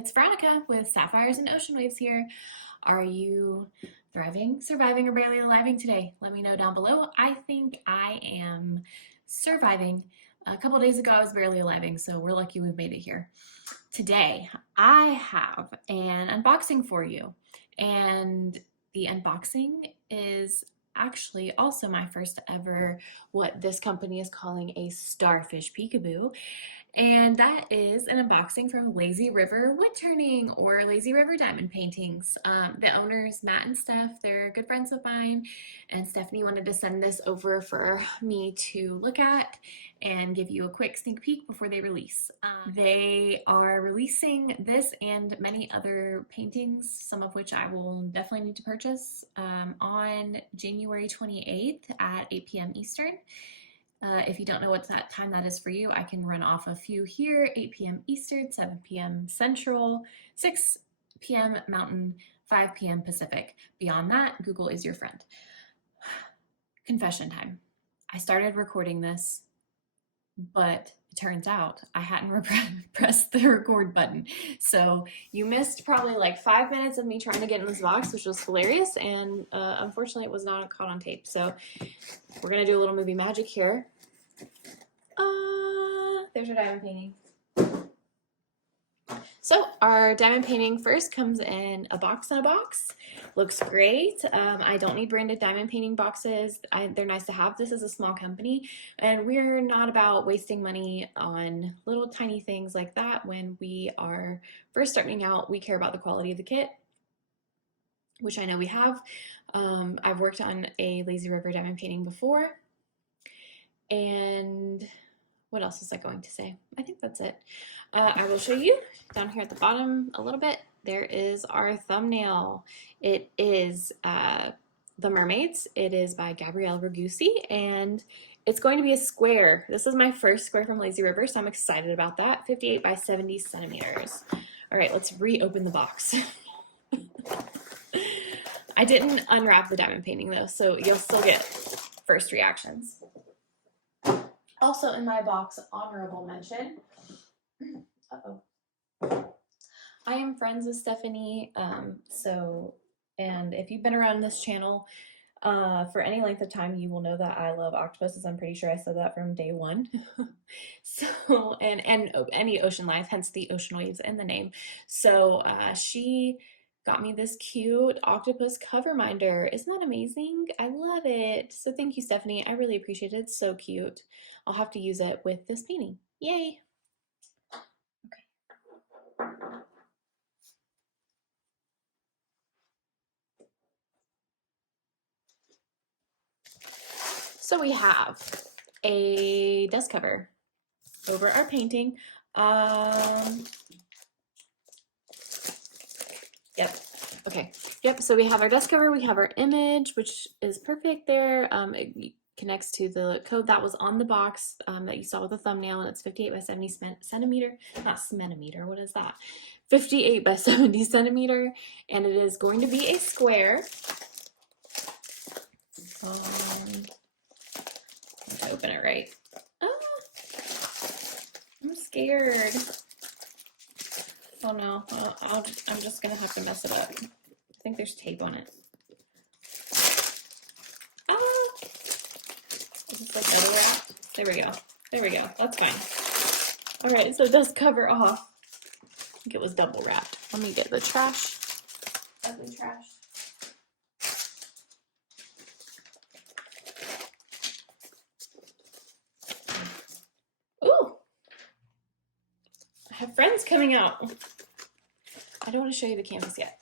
It's Veronica with Sapphires and Ocean Waves here. Are you thriving, surviving, or barely aliving today? Let me know down below. I think I am surviving. A couple days ago, I was barely aliving, so we're lucky we've made it here. Today, I have an unboxing for you, and the unboxing is actually also my first ever what this company is calling a Starfish Peekaboo. And that is an unboxing from Lazy River Wood Turning or Lazy River Diamond Paintings. The owners, Matt and Steph, they're good friends of mine, and Stephanie wanted to send this over for me to look at and give you a quick sneak peek before they release. They are releasing this and many other paintings, some of which I will definitely need to purchase, on January 28th at 8 p.m. Eastern. If you don't know what time that is for you, I can run off a few here: 8 p.m. Eastern, 7 p.m. Central, 6 p.m. Mountain, 5 p.m. Pacific. Beyond that, Google is your friend. Confession time. I started recording this, but it turns out I hadn't pressed the record button. So you missed probably like 5 minutes of me trying to get in this box, which was hilarious, and unfortunately it was not caught on tape. So we're gonna do a little movie magic here. There's your diamond painting. So our diamond painting first comes in a box. Looks great. I don't need branded diamond painting boxes. They're nice to have. This is a small company, and we're not about wasting money on little tiny things like that. When we are first starting out, we care about the quality of the kit, which I know we have. I've worked on a Lazy River diamond painting before. And what else was I going to say? I think that's it. I will show you down here at the bottom a little bit. There is our thumbnail. It is The Mermaids. It is by Gabrielle Ragusi, and it's going to be a square. This is my first square from Lazy River, so I'm excited about that. 58 by 70 centimeters. All right, let's reopen the box. I didn't unwrap the diamond painting though, so you'll still get first reactions. Also in my box, honorable mention. I am friends with Stephanie, and if you've been around this channel for any length of time, you will know that I love octopuses. I'm pretty sure I said that from day one. So, and any ocean life, hence the ocean waves in the name. So she got me this cute octopus cover minder. Isn't that amazing? I love it. So thank you, Stephanie. I really appreciate it. It's so cute. I'll have to use it with this painting. Yay. Okay. So we have a dust cover over our painting. Yep. Okay. Yep. So we have our dust cover. We have our image, which is perfect there. It connects to the code that was on the box that you saw with the thumbnail, and it's 58 by 70 centimeter. Not centimeter. What is that? 58 by 70 centimeter, and it is going to be a square. To open it right. I'm scared. Oh no, I'm just gonna have to mess it up. I think there's tape on it. Is this like double wrapped? There we go. There we go. That's fine. All right, so it does cover off. I think it was double wrapped. Let me get the trash. Ugly trash. Ooh! I have friends coming out. I don't want to show you the canvas yet.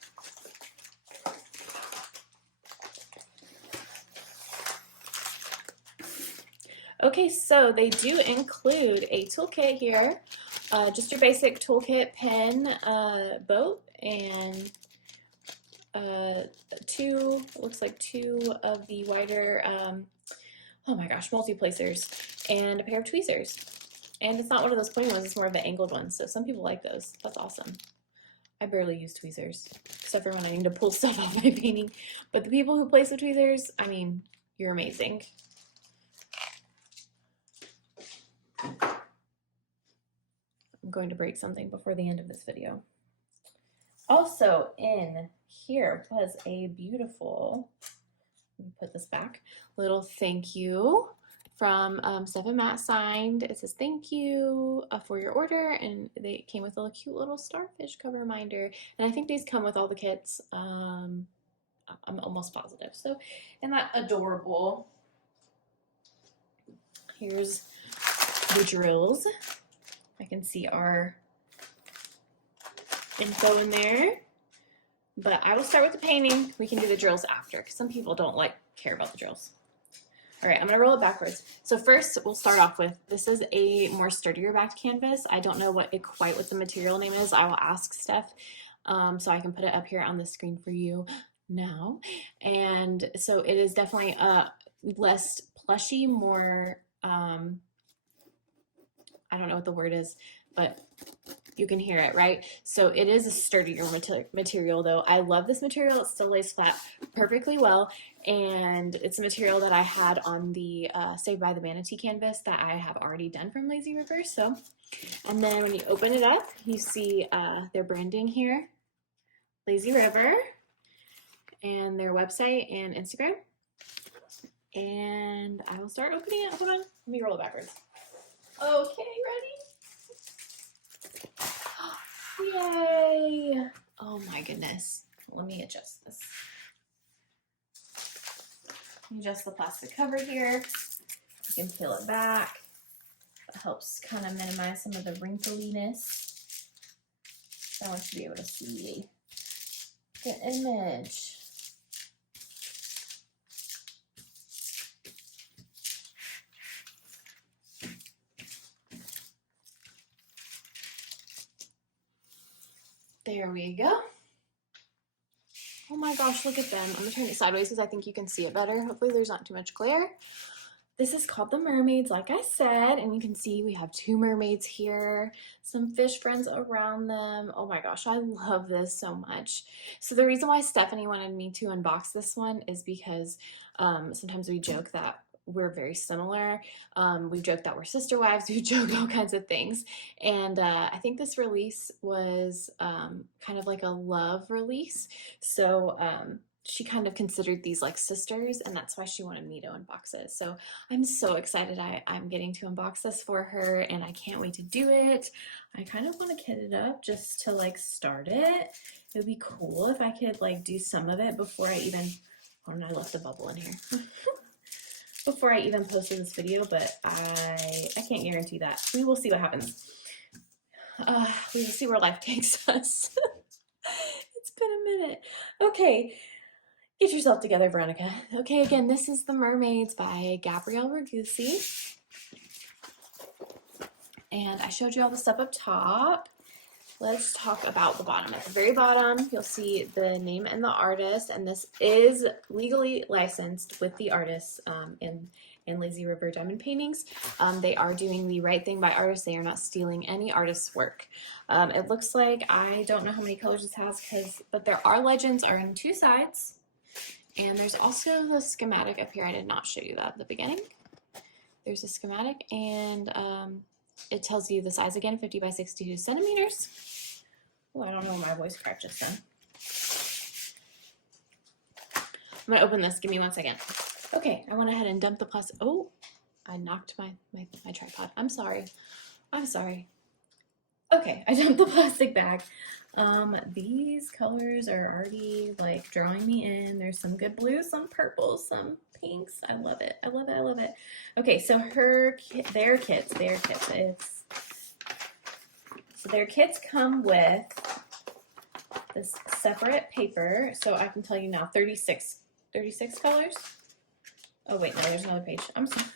Okay, so they do include a toolkit here, just your basic toolkit, pen, boat, and looks like two of the wider, oh my gosh, multi-placers, and a pair of tweezers. And it's not one of those pointy ones, it's more of the angled ones, so some people like those. That's awesome. I barely use tweezers, except for when I need to pull stuff off my painting. But the people who place with tweezers, I mean, you're amazing. I'm going to break something before the end of this video. Also in here was a beautiful, let me put this back, little thank you from Steph and Matt signed. It says thank you for your order, and they came with a cute little starfish cover reminder. And I think these come with all the kits. I'm almost positive. So, isn't that adorable? Here's the drills. I can see our info in there, but I will start with the painting. We can do the drills after because some people don't care about the drills. All right, I'm gonna roll it backwards. So first we'll start off with, this is a more sturdier backed canvas. I don't know quite what the material name is. I will ask Steph so I can put it up here on the screen for you now. And so it is definitely less plushy, more, I don't know what the word is, but you can hear it, right? So it is a sturdier material though. I love this material. It still lays flat perfectly well. And it's a material that I had on the Saved by the Manatee canvas that I have already done from Lazy River. So, and then when you open it up, you see their branding here, Lazy River, and their website and Instagram. And I will start opening it. Hold on, let me roll it backwards. Okay, ready? Yay! Oh my goodness. Let me adjust this. Adjust the plastic cover here. You can peel it back. It helps kind of minimize some of the wrinkliness. I want you to be able to see the image. There we go. Oh my gosh, look at them. I'm gonna turn it sideways because I think you can see it better. Hopefully there's not too much glare. This is called the Mermaids, like I said, and you can see we have 2 mermaids here, some fish friends around them. Oh my gosh, I love this so much. So the reason why Stephanie wanted me to unbox this one is because sometimes we joke that we're very similar. We joke that we're sister wives. We joke all kinds of things. And I think this release was kind of like a love release. So she kind of considered these like sisters, and that's why she wanted me to unbox it. So I'm so excited I'm getting to unbox this for her, and I can't wait to do it. I kind of want to kit it up just to like start it. It would be cool if I could like do some of it before I even, oh no, I left a bubble in here. Before I even posted this video, but I can't guarantee that. We will see what happens. We will see where life takes us. It's been a minute. Okay. Get yourself together, Veronica. Okay, again, this is The Mermaids by Gabrielle Ragusi. And I showed you all the stuff up top. Let's talk about the bottom. At the very bottom, you'll see the name and the artist, and this is legally licensed with the artists in Lazy River Diamond Paintings. They are doing the right thing by artists. They are not stealing any artist's work. It looks like, I don't know how many colors this has, but there are legends are in 2 sides. And there's also the schematic up here. I did not show you that at the beginning. There's a schematic, and it tells you the size again, 50 by 62 centimeters. Oh, I don't know what my voice crack just done. I'm gonna open this. Give me 1 second. Okay, I went ahead and dumped the plastic. Oh, I knocked my tripod. I'm sorry. I'm sorry. Okay, I dumped the plastic bag. These colors are already like drawing me in. There's some good blues, some purples, some pinks. I love it. I love it. I love it. Okay, so their kits. So their kits come with this separate paper. So I can tell you now, 36 colors. Oh wait, no, there's another page. I'm sorry.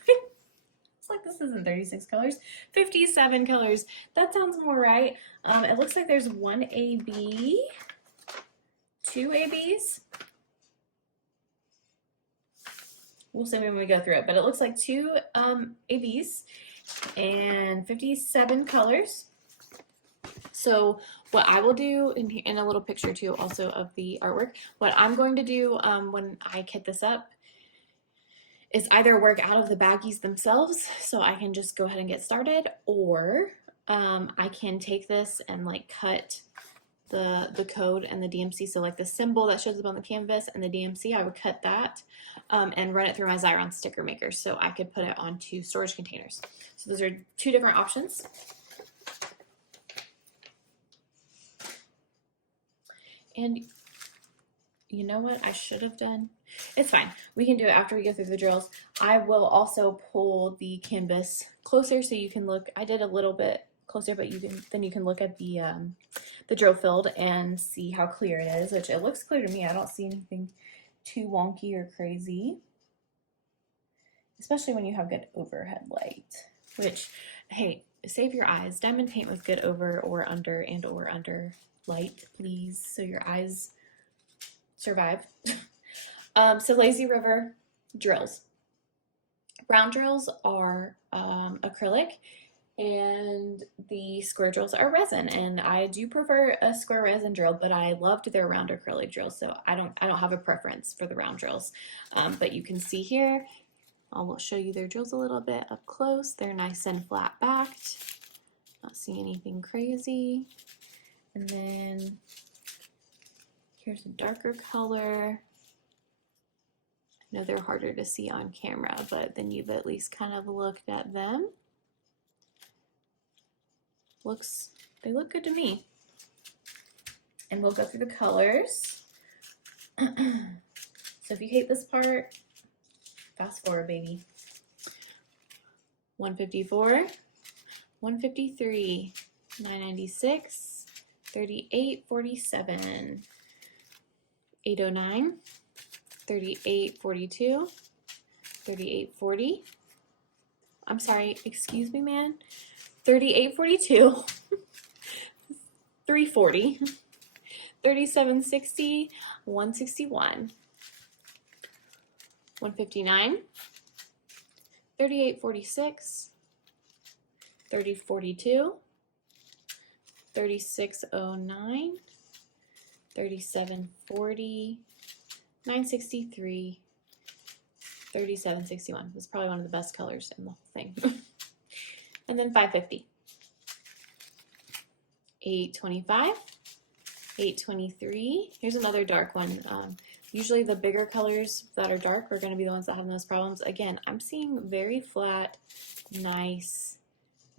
It's like this isn't 36 colors. 57 colors. That sounds more right. It looks like there's 1 AB, 2 ABs. We'll see when we go through it, but it looks like 2 ABs and 57 colors. So what I will do, in a little picture too also of the artwork, what I'm going to do when I kit this up is either work out of the baggies themselves so I can just go ahead and get started, or I can take this and like cut the code and the DMC. So like the symbol that shows up on the canvas and the DMC, I would cut that and run it through my Xyron sticker maker so I could put it onto storage containers. So those are two different options. And you know what I should have done? It's fine. We can do it after we go through the drills. I will also pull the canvas closer so you can look. I did a little bit closer, but you can look at the drill field and see how clear it is, which it looks clear to me. I don't see anything too wonky or crazy, especially when you have good overhead light, which, hey, save your eyes. Diamond paint with good over or under light, please, so your eyes survive. So Lazy River drills. Round drills are acrylic, and the square drills are resin. And I do prefer a square resin drill, but I loved their round acrylic drills, so I don't have a preference for the round drills. But you can see here, I'll show you their drills a little bit up close. They're nice and flat backed. Not seeing anything crazy. And then here's a darker color. I know they're harder to see on camera, but then you've at least kind of looked at them. They look good to me. And we'll go through the colors. So if you hate this part, fast forward, baby. 154, 153, 996, 3847, 809, 3842, 3840. I'm sorry, excuse me, man. 3842, 340, 3760, 161, 159, 3846, 3042, 3609, 3740, 963, 3761. It's probably one of the best colors in the whole thing. And then 550. 825, 823. Here's another dark one. Usually the bigger colors that are dark are going to be the ones that have those problems. Again, I'm seeing very flat, nice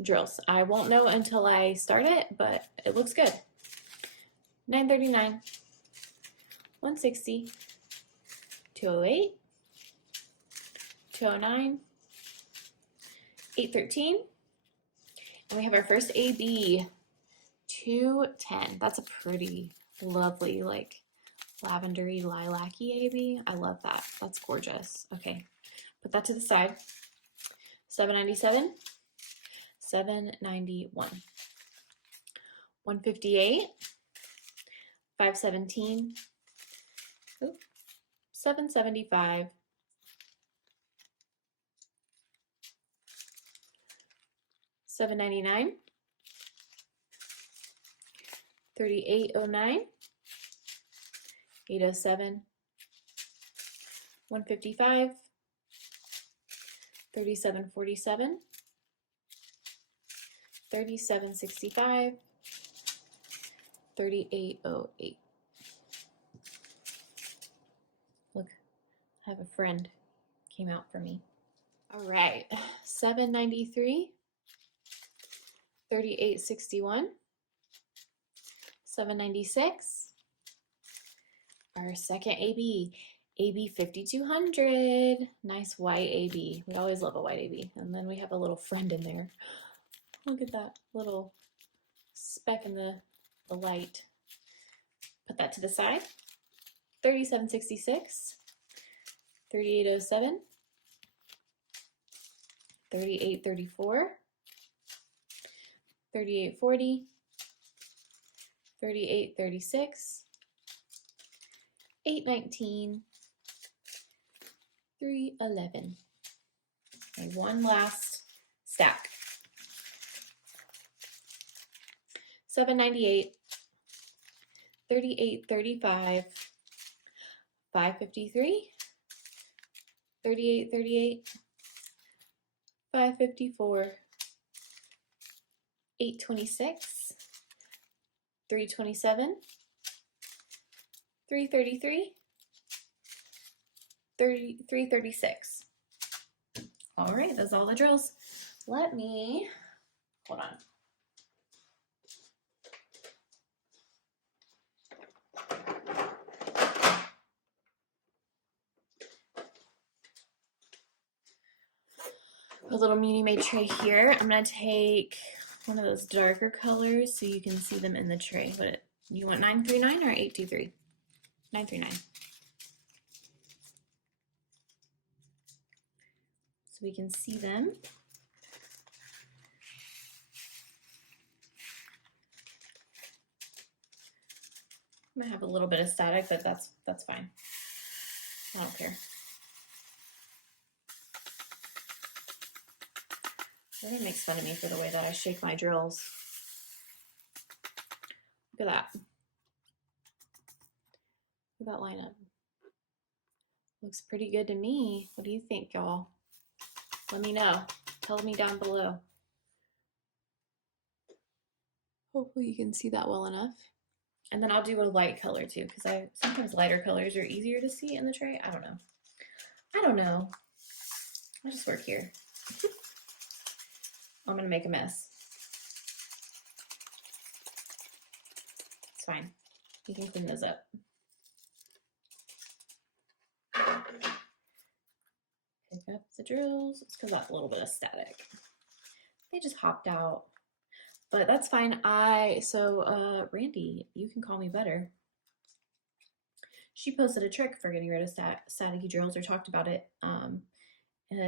drills. I won't know until I start it, but it looks good. 939, 160, 208, 209, 813, and we have our first AB, 210. That's a pretty lovely, like lavendery, lilac-y AB. I love that. That's gorgeous. Okay, put that to the side. 797, 791, 158, 517, 775, 799, 3809, 807, 155, 3747, 3765, 3808. Look, I have a friend came out for me. All right, 793, 3861, 796, our second AB, AB 5200, nice white AB. We always love a white AB. And then we have a little friend in there. Look at that little speck in the light. Put that to the side. 3766, 3807, 3834, 3840, 3836, 819, 311. And one last stack. 798, 3835, 553, 3838, 554, 826, 327, 333, 336. All right, those are all the drills. Let me, hold on. A little Muni Made tray here. I'm gonna take one of those darker colors so you can see them in the tray. What you want, 939 or 823? 939. So we can see them. I'm gonna have a little bit of static, but that's fine. I don't care. Everyone makes fun of me for the way that I shake my drills. Look at that. Look at that lineup. Looks pretty good to me. What do you think, y'all? Let me know. Tell me down below. Hopefully you can see that well enough. And then I'll do a light color too, because sometimes lighter colors are easier to see in the tray. I don't know. I don't know. I'll just work here. I'm gonna make a mess. It's fine. You can clean those up. Pick up the drills. It's because that's a little bit of static. They just hopped out, but that's fine. Randy, you can call me better. She posted a trick for getting rid of staticky drills, or talked about it. And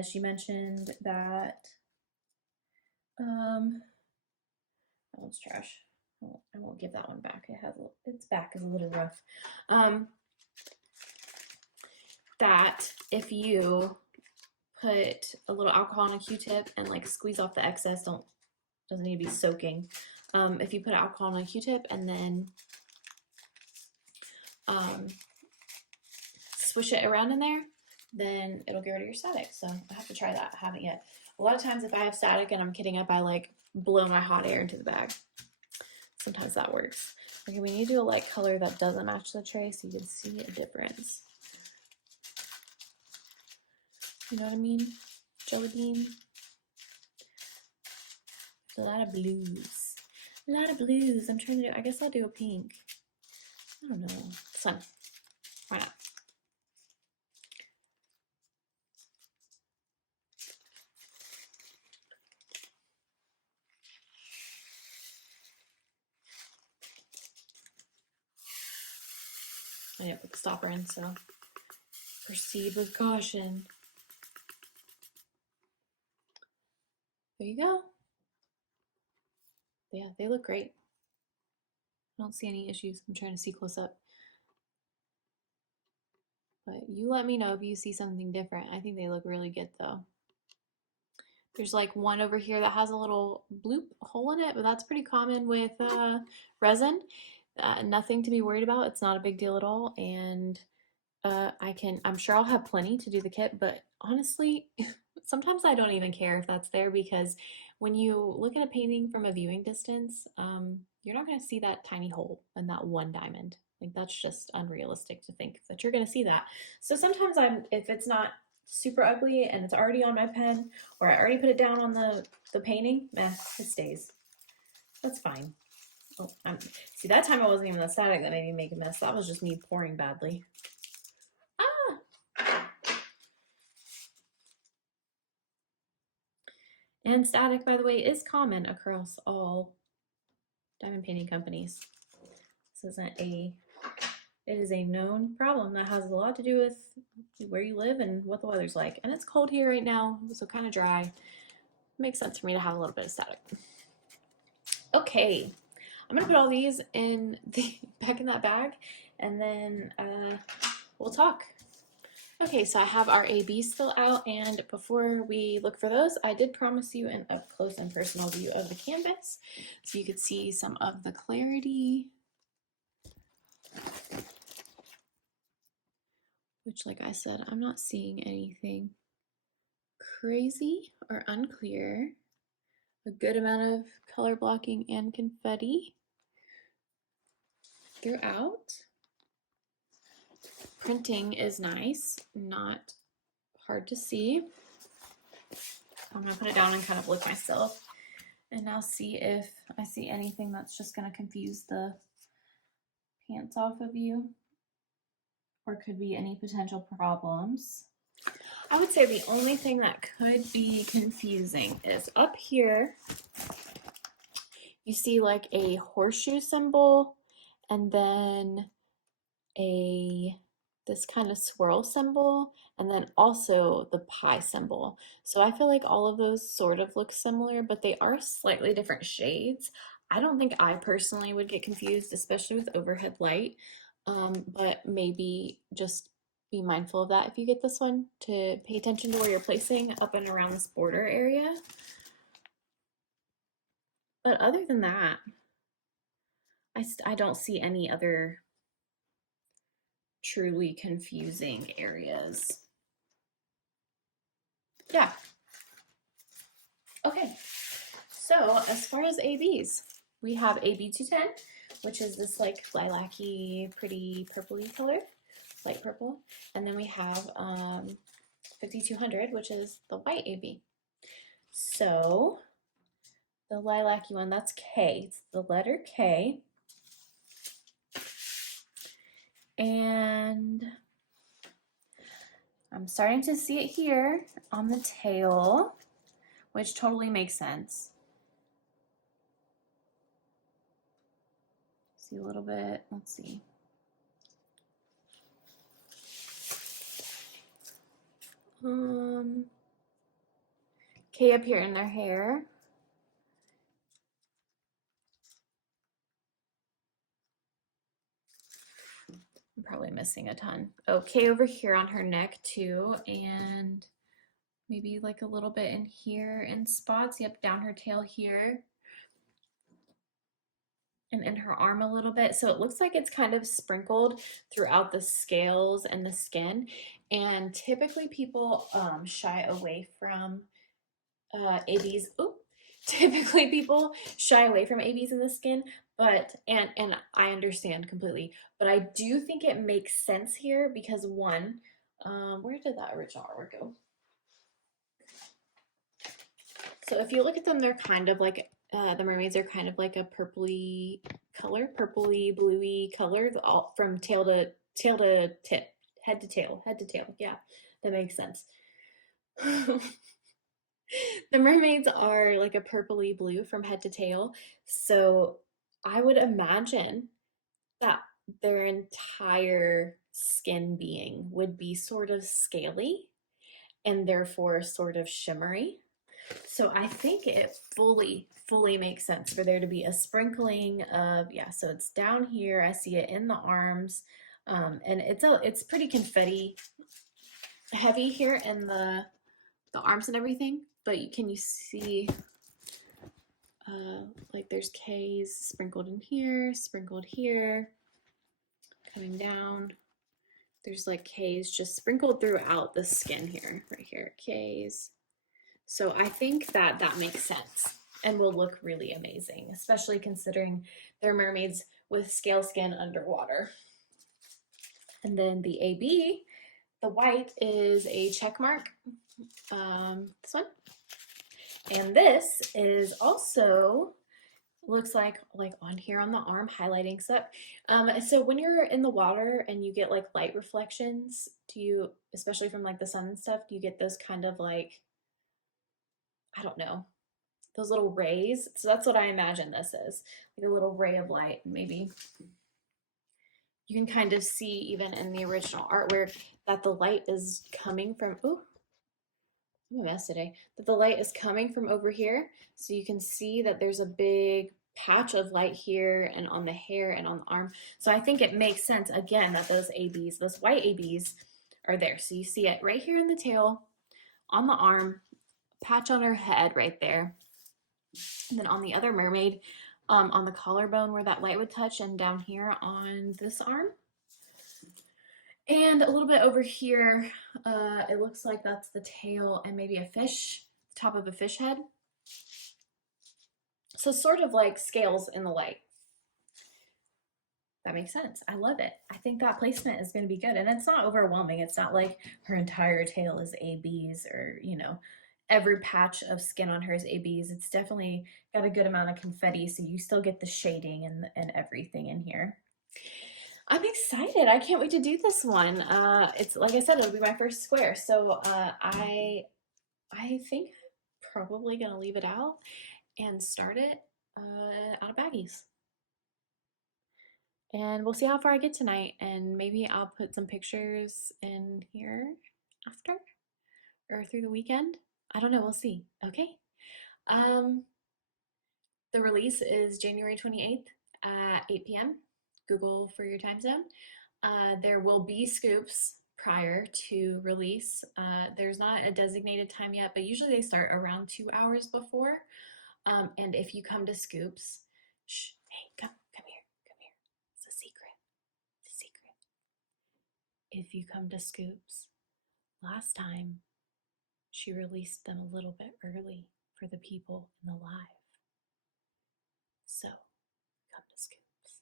she mentioned that that one's trash. I won't give that one back. Its back is a little rough. That if you put a little alcohol on a Q-tip and like squeeze off the excess, doesn't need to be soaking. If you put alcohol on a Q-tip and then swish it around in there, then it'll get rid of your static. So I have to try that. I haven't yet. A lot of times if I have static and I'm kidding up, I like blow my hot air into the bag. Sometimes that works. Okay, we need to do a light color that doesn't match the tray so you can see a difference. You know what I mean? Jelly bean. A lot of blues. A lot of blues. I'm trying to do, I guess I'll do a pink. I don't know. Sun. Why not? I didn't put the stopper in, so proceed with caution. There you go. Yeah, they look great. I don't see any issues. I'm trying to see close up. But you let me know if you see something different. I think they look really good though. There's like one over here that has a little bloop hole in it, but that's pretty common with resin. Nothing to be worried about. It's not a big deal at all. And I'm sure I'll have plenty to do the kit, but honestly, sometimes I don't even care if that's there, because when you look at a painting from a viewing distance, you're not going to see that tiny hole in that one diamond. Like, that's just unrealistic to think that you're going to see that. So sometimes if it's not super ugly and it's already on my pen, or I already put it down on the painting, it stays. That's fine. Oh, see, that time it wasn't even the static that made me make a mess. That was just me pouring badly. And static, by the way, is common across all diamond painting companies. It is a known problem that has a lot to do with where you live and what the weather's like. And it's cold here right now, so kind of dry. It makes sense for me to have a little bit of static. Okay, I'm gonna put all these back in that bag, and then we'll talk. Okay, so I have our ABs still out, and before we look for those, I did promise you an up close and personal view of the canvas so you could see some of the clarity, which, like I said, I'm not seeing anything crazy or unclear. A good amount of color blocking and confetti. throughout. Printing is nice, not hard to see. I'm gonna put it down and kind of look myself and now see if I see anything that's just gonna confuse the pants off of you or could be any potential problems. I would say the only thing that could be confusing is up here, you see like a horseshoe symbol and then this kind of swirl symbol, and then also the pie symbol. So I feel like all of those sort of look similar, but they are slightly different shades. I don't think I personally would get confused, especially with overhead light, but maybe just be mindful of that if you get this one, to pay attention to where you're placing up and around this border area. But other than that, I don't see any other truly confusing areas. Yeah. Okay. So as far as ABs, we have AB 210, which is this like lilac-y, pretty purpley color, light purple. And then we have 5200, which is the white AB. So the lilac-y one, that's K. It's the letter K. And I'm starting to see it here on the tail, which totally makes sense. See a little bit, let's see. K up here in their hair. I'm probably missing a ton. Okay, over here on her neck too, and maybe like a little bit in here in spots. Yep, down her tail here. And in her arm a little bit. So it looks like it's kind of sprinkled throughout the scales and the skin. And typically people shy away from ABs. Ooh, typically people shy away from ABs in the skin, but and I understand completely, but I do think it makes sense here because one, where did that original artwork go? So if you look at them, they're kind of like the mermaids are kind of like a purpley color, purpley bluey color, all from tail to tip, head to tail. Yeah, that makes sense. The mermaids are like a purpley blue from head to tail. So I would imagine that their entire skin being would be sort of scaly and therefore sort of shimmery. So I think it fully makes sense for there to be a sprinkling of, yeah, so it's down here. I see it in the arms. And it's pretty confetti heavy here in the arms and everything, but can you see like there's K's sprinkled in here, sprinkled here, coming down. There's like K's just sprinkled throughout the skin here, right here, K's. So I think that makes sense and will look really amazing, especially considering they're mermaids with scale skin underwater. And then the AB, the white, is a check mark, this one. And this is also, looks like on here on the arm, highlighting stuff. So when you're in the water and you get like light reflections, do you, especially from like the sun and stuff, do you get those kind of like, I don't know, those little rays? So that's what I imagine this is, like a little ray of light. Maybe you can kind of see even in the original artwork that the light is coming from, ooh, I'm a mess today, that the light is coming from over here. So you can see that there's a big patch of light here and on the hair and on the arm. So I think it makes sense, again, that those ABs, those white ABs are there. So you see it right here in the tail, on the arm, patch on her head right there. And then on the other mermaid, on the collarbone where that light would touch, and down here on this arm. And a little bit over here, it looks like that's the tail and maybe a fish, top of a fish head. So sort of like scales in the light. That makes sense. I love it. I think that placement is going to be good. And it's not overwhelming. It's not like her entire tail is ABs or, you know, every patch of skin on her is ABs. It's definitely got a good amount of confetti, so you still get the shading and everything in here. I'm excited. I can't wait to do this one. It's like I said, it'll be my first square. So I think I'm probably gonna leave it out and start it out of baggies. And we'll see how far I get tonight, and maybe I'll put some pictures in here after or through the weekend. I don't know, we'll see. Okay. Um, the release is January 28th at 8 p.m. Google for your time zone. There will be scoops prior to release. There's not a designated time yet, but usually they start around 2 hours before. And if you come to scoops, shh, hey, come here, come here. It's a secret. It's a secret. If you come to scoops, last time she released them a little bit early for the people in the live. So come to scoops.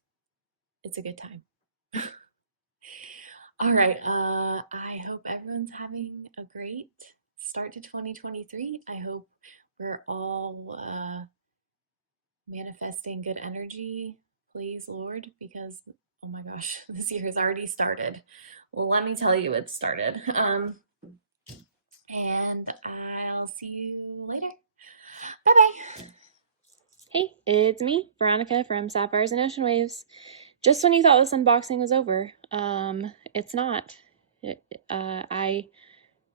It's a good time. All right. I hope everyone's having a great start to 2023. I hope we're all manifesting good energy, please, Lord, because oh my gosh, this year has already started. Let me tell you, it started. And I'll see you later. Bye bye. Hey, it's me, Veronica from Sapphires and Ocean Waves. Just when you thought this unboxing was over, it's not. I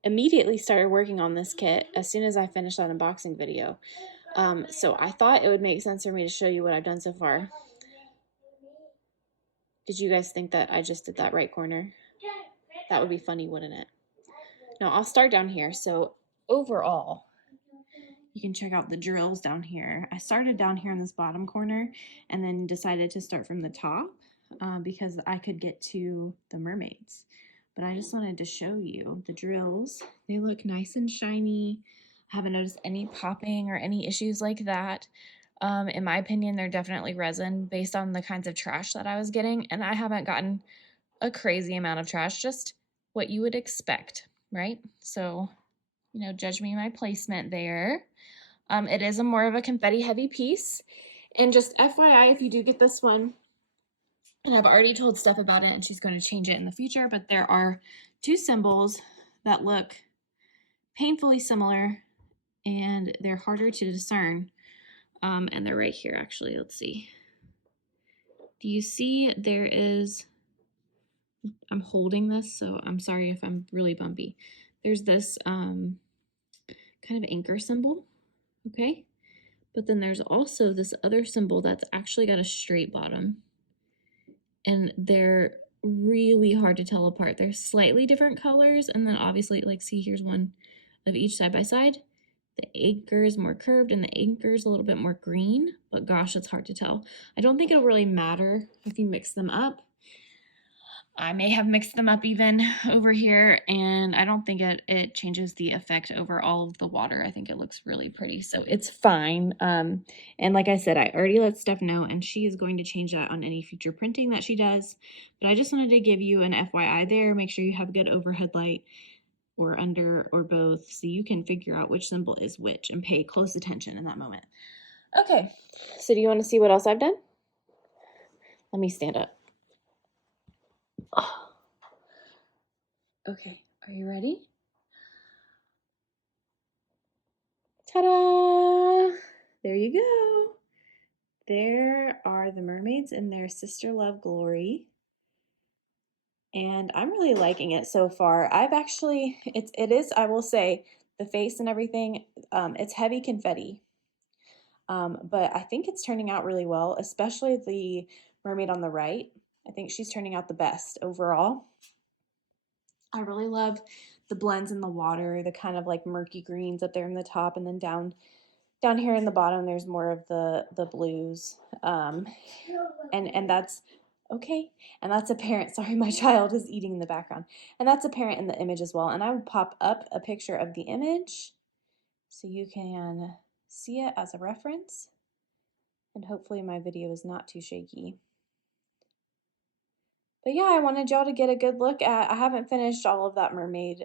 immediately started working on this kit as soon as I finished that unboxing video. So I thought it would make sense for me to show you what I've done so far. Did you guys think that I just did that right corner? That would be funny, wouldn't it? No, I'll start down here. So overall, you can check out the drills down here. I started down here in this bottom corner and then decided to start from the top because I could get to the mermaids. But I just wanted to show you the drills. They look nice and shiny. I haven't noticed any popping or any issues like that. In my opinion, they're definitely resin based on the kinds of trash that I was getting. And I haven't gotten a crazy amount of trash, just what you would expect, right? So, you know, judge me my placement there. It is a more of a confetti heavy piece. And just FYI, if you do get this one, and I've already told Steph about it and she's going to change it in the future, but there are two symbols that look painfully similar and they're harder to discern. And they're right here, actually. Let's see. Do you see there is, I'm holding this, so I'm sorry if I'm really bumpy. There's this kind of anchor symbol, okay? But then there's also this other symbol that's actually got a straight bottom. And they're really hard to tell apart. They're slightly different colors, and then obviously, like, see, here's one of each side by side. The anchor is more curved and the anchor is a little bit more green, but gosh, it's hard to tell. I don't think it'll really matter if you mix them up. I may have mixed them up even over here, and I don't think it changes the effect over all of the water. I think it looks really pretty, so it's fine. And like I said, I already let Steph know, and she is going to change that on any future printing that she does. But I just wanted to give you an FYI there. Make sure you have a good overhead light or under or both so you can figure out which symbol is which and pay close attention in that moment. Okay, so do you want to see what else I've done? Let me stand up. Oh. Okay, are you ready? Ta-da! There you go. There are the mermaids in their sister love glory. And I'm really liking it so far. I've actually, it is, I will say, the face and everything, it's heavy confetti. But I think it's turning out really well, especially the mermaid on the right. I think she's turning out the best overall. I really love the blends in the water, the kind of like murky greens up there in the top, and then down here in the bottom, there's more of the blues. And that's okay. And that's apparent. Sorry, my child is eating in the background. And that's apparent in the image as well. And I would pop up a picture of the image so you can see it as a reference. And hopefully my video is not too shaky. But yeah, I wanted y'all to get a good look at, I haven't finished all of that mermaid,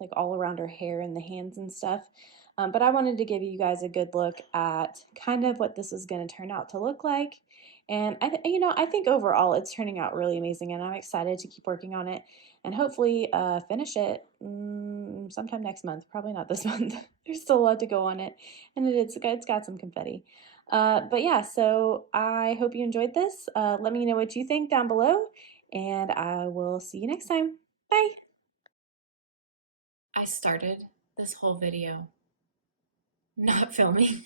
like all around her hair and the hands and stuff. But I wanted to give you guys a good look at kind of what this is going to turn out to look like. And I think overall it's turning out really amazing, and I'm excited to keep working on it and hopefully finish it sometime next month. Probably not this month. There's still a lot to go on it, and it's got some confetti. But yeah, so I hope you enjoyed this. Let me know what you think down below, and I will see you next time. Bye. I started this whole video not filming.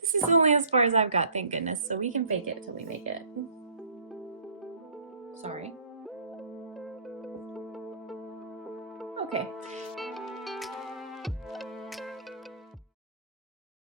This is only as far as I've got, thank goodness, so we can fake it till we make it. Sorry. Okay.